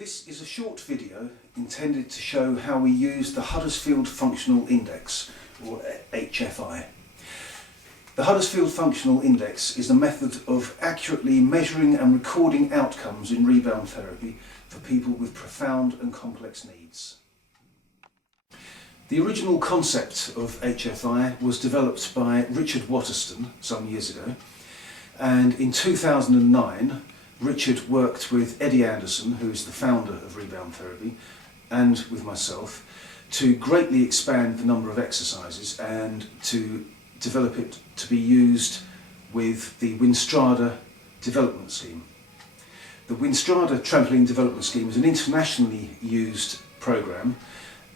This is a short video intended to show how we use the Huddersfield Functional Index, or HFI. The Huddersfield Functional Index is a method of accurately measuring and recording outcomes in rebound therapy for people with profound and complex needs. The original concept of HFI was developed by Richard Waterston some years ago, and in 2009 Richard worked with Eddie Anderson, who is the founder of Rebound Therapy, and with myself to greatly expand the number of exercises and to develop it to be used with the Winstrada development scheme. The Winstrada trampoline development scheme is an internationally used program,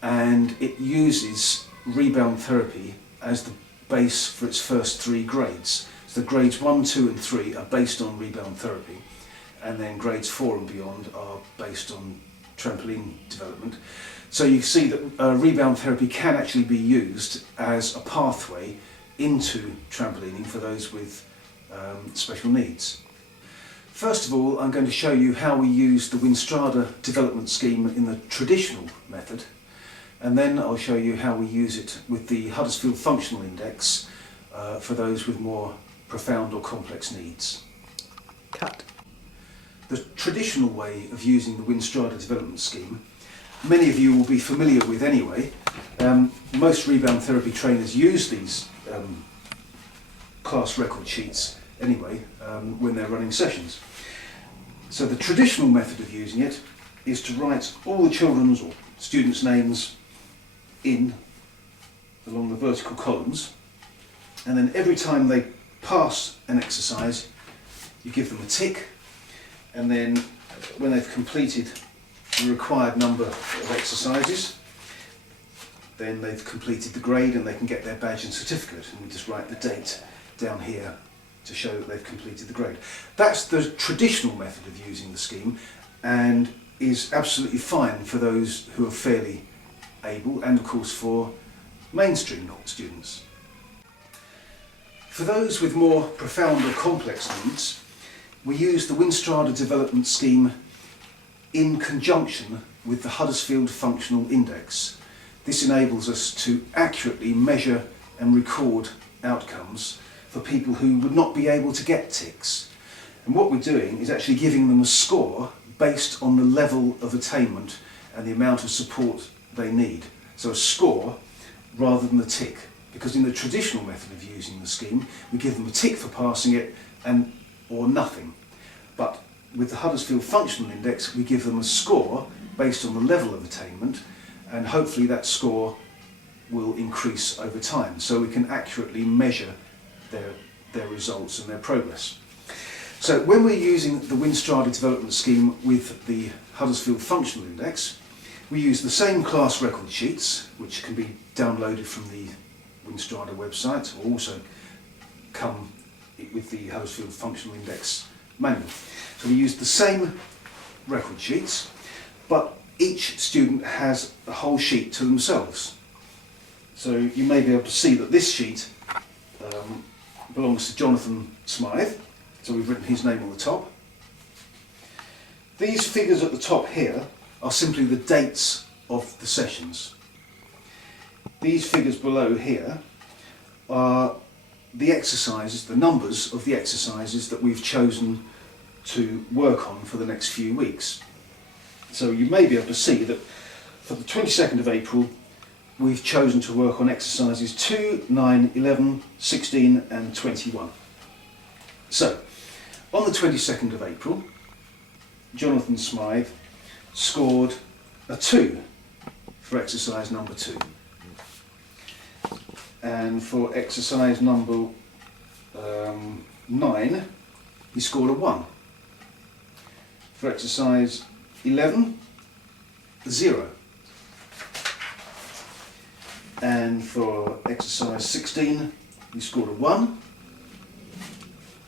and it uses rebound therapy as the base for its first three grades. So the grades 1, 2 and 3 are based on rebound therapy, and then grades 4 and beyond are based on trampoline development. So you see that rebound therapy can actually be used as a pathway into trampolining for those with special needs. First of all, I'm going to show you how we use the Winstrada development scheme in the traditional method, and then I'll show you how we use it with the Huddersfield Functional Index for those with more profound or complex needs. Cut. The traditional way of using the Winstrada development scheme, many of you will be familiar with anyway. Most rebound therapy trainers use these class record sheets anyway when they're running sessions. So the traditional method of using it is to write all the children's or students' names in along the vertical columns, and then every time they pass an exercise you give them a tick, and then when they've completed the required number of exercises, then they've completed the grade and they can get their badge and certificate, and we just write the date down here to show that they've completed the grade. That's the traditional method of using the scheme, and is absolutely fine for those who are fairly able, and of course for mainstream students. For those with more profound or complex needs, we use the Winstrada development scheme in conjunction with the Huddersfield Functional Index. This enables us to accurately measure and record outcomes for people who would not be able to get ticks. And what we're doing is actually giving them a score based on the level of attainment and the amount of support they need. So a score rather than a tick, because in the traditional method of using the scheme we give them a tick for passing it or nothing. But with the Huddersfield Functional Index we give them a score based on the level of attainment, and hopefully that score will increase over time, so we can accurately measure their results and their progress. So when we're using the Winstrada development scheme with the Huddersfield Functional Index, we use the same class record sheets, which can be downloaded from the Winstrada website, or also come with the Huddersfield Functional Index manual. So we use the same record sheets, but each student has a whole sheet to themselves. So you may be able to see that this sheet belongs to Jonathan Smythe, so we've written his name on the top. These figures at the top here are simply the dates of the sessions. These figures below here are the exercises, the numbers of the exercises that we've chosen to work on for the next few weeks. So you may be able to see that for the 22nd of April we've chosen to work on exercises 2, 9, 11, 16 and 21. So on the 22nd of April Jonathan Smythe scored a 2 for exercise number 2. And for exercise number 9 he scored a 1. For exercise 11, 0. And for exercise 16 he scored a 1.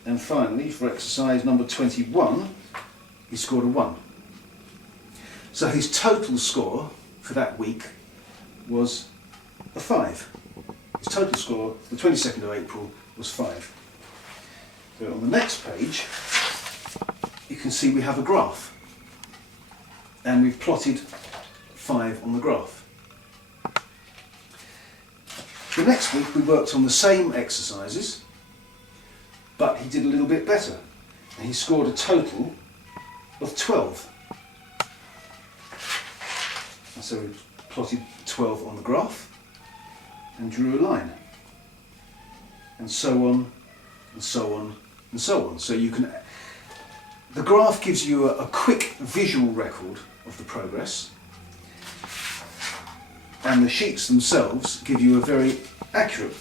And finally for exercise number 21 he scored a 1. So his total score for that week was a 5. His total score for the 22nd of April was 5. So on the next page you can see we have a graph. and we've plotted 5 on the graph. The next week we worked on the same exercises, but he did a little bit better. And he scored a total of 12. And so we plotted 12 on the graph and drew a line. And so on, and so on, and so on. So you can, the graph gives you a quick visual record of the progress, and the sheets themselves give you a very accurate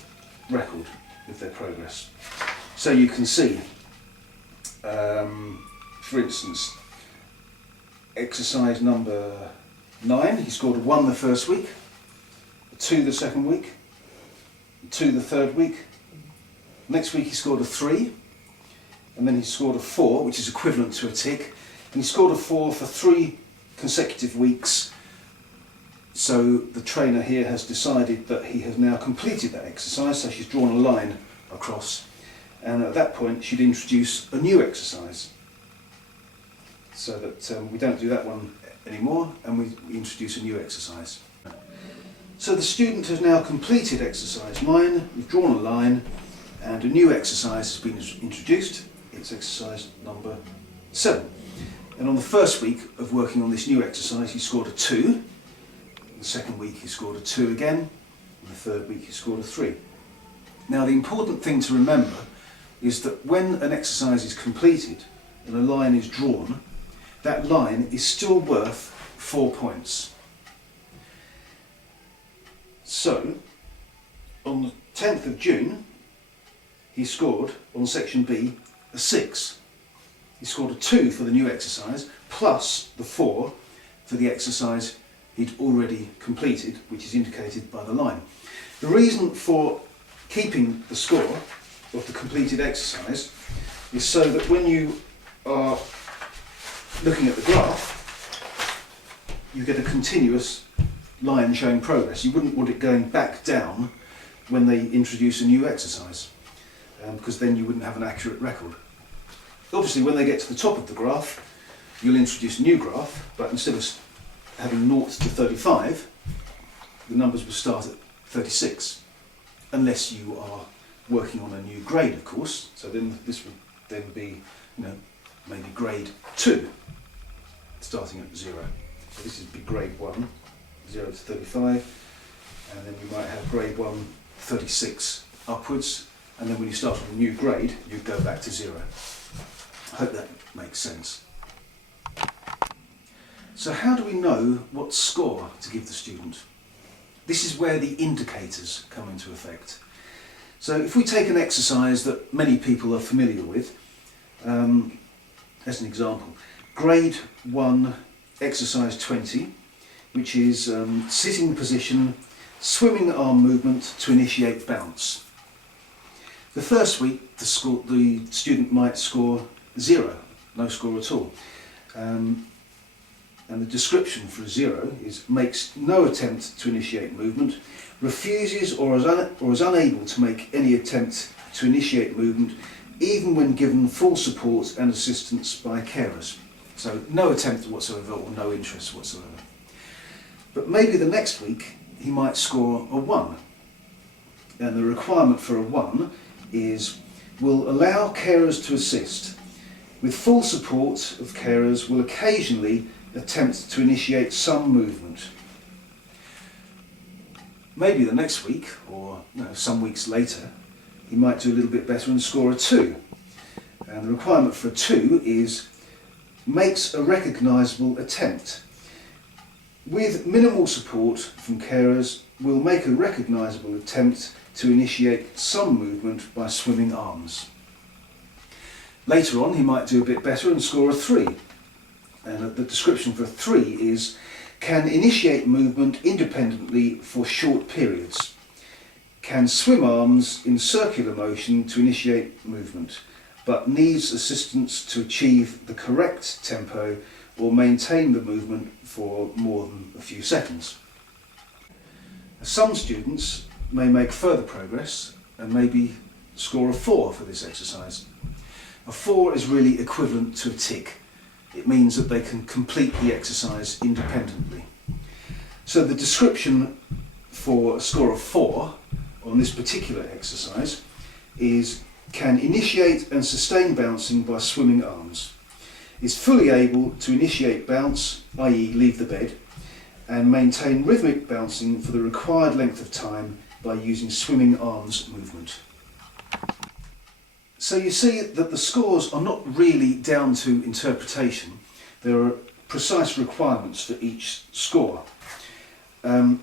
record of their progress. So you can see, for instance, exercise number 9, he scored a 1 the first week, a 2 the second week, a 2 the third week. Next week he scored a 3, and then he scored a 4, which is equivalent to a tick, and he scored a 4 for 3 consecutive weeks. So the trainer here has decided that he has now completed that exercise, so she's drawn a line across, and at that point she'd introduce a new exercise, so that we don't do that one anymore, and we introduce a new exercise. So the student has now completed exercise 9, we've drawn a line, and a new exercise has been introduced. It's exercise number 7. And on the first week of working on this new exercise he scored a 2, the second week he scored a 2 again, and the third week he scored a 3. Now the important thing to remember is that when an exercise is completed and a line is drawn, that line is still worth 4 points. So on the 10th of June he scored, on section B, a 6. He scored a 2 for the new exercise, plus the 4 for the exercise he'd already completed, which is indicated by the line. The reason for keeping the score of the completed exercise is so that when you are looking at the graph, you get a continuous line showing progress. You wouldn't want it going back down when they introduce a new exercise, because then you wouldn't have an accurate record. Obviously when they get to the top of the graph, you'll introduce a new graph, but instead of having 0 to 35, the numbers will start at 36, unless you are working on a new grade, of course. So then this would then be, maybe grade 2, starting at 0. So this would be grade 1, 0 to 35, and then you might have grade 1, 36 upwards, and then when you start on a new grade, you go back to 0. I hope that makes sense. So how do we know what score to give the student? This is where the indicators come into effect. So if we take an exercise that many people are familiar with, as an example, grade 1 exercise 20, which is sitting position, swimming arm movement to initiate bounce. The first week the student might score 0, no score at all. And the description for a 0 is makes no attempt to initiate movement, refuses or is unable to make any attempt to initiate movement, even when given full support and assistance by carers. So no attempt whatsoever or no interest whatsoever. But maybe the next week he might score a 1. And the requirement for a 1 is will allow carers to assist. With full support of carers, will occasionally attempt to initiate some movement. Maybe the next week, or some weeks later, he might do a little bit better and score a 2. And the requirement for a 2 is makes a recognisable attempt. With minimal support from carers, will make a recognisable attempt to initiate some movement by swimming arms. Later on he might do a bit better and score a 3. And the description for 3 is can initiate movement independently for short periods, can swim arms in circular motion to initiate movement, but needs assistance to achieve the correct tempo or maintain the movement for more than a few seconds. Some students may make further progress and maybe score a 4 for this exercise. A 4 is really equivalent to a tick. It means that they can complete the exercise independently. So the description for a score of 4 on this particular exercise is: can initiate and sustain bouncing by swimming arms, is fully able to initiate bounce, i.e. leave the bed, and maintain rhythmic bouncing for the required length of time by using swimming arms movement. So you see that the scores are not really down to interpretation. There are precise requirements for each score,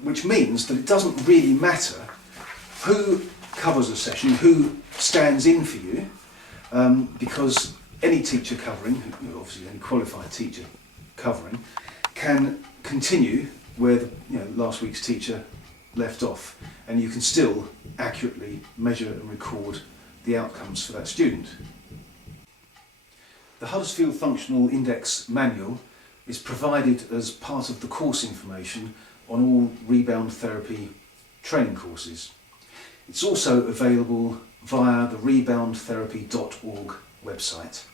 which means that it doesn't really matter who covers a session, who stands in for you, because any teacher covering, obviously any qualified teacher covering, can continue where last week's teacher left off, and you can still accurately measure and record the outcomes for that student. The Huddersfield Functional Index Manual is provided as part of the course information on all Rebound Therapy training courses. It's also available via the reboundtherapy.org website.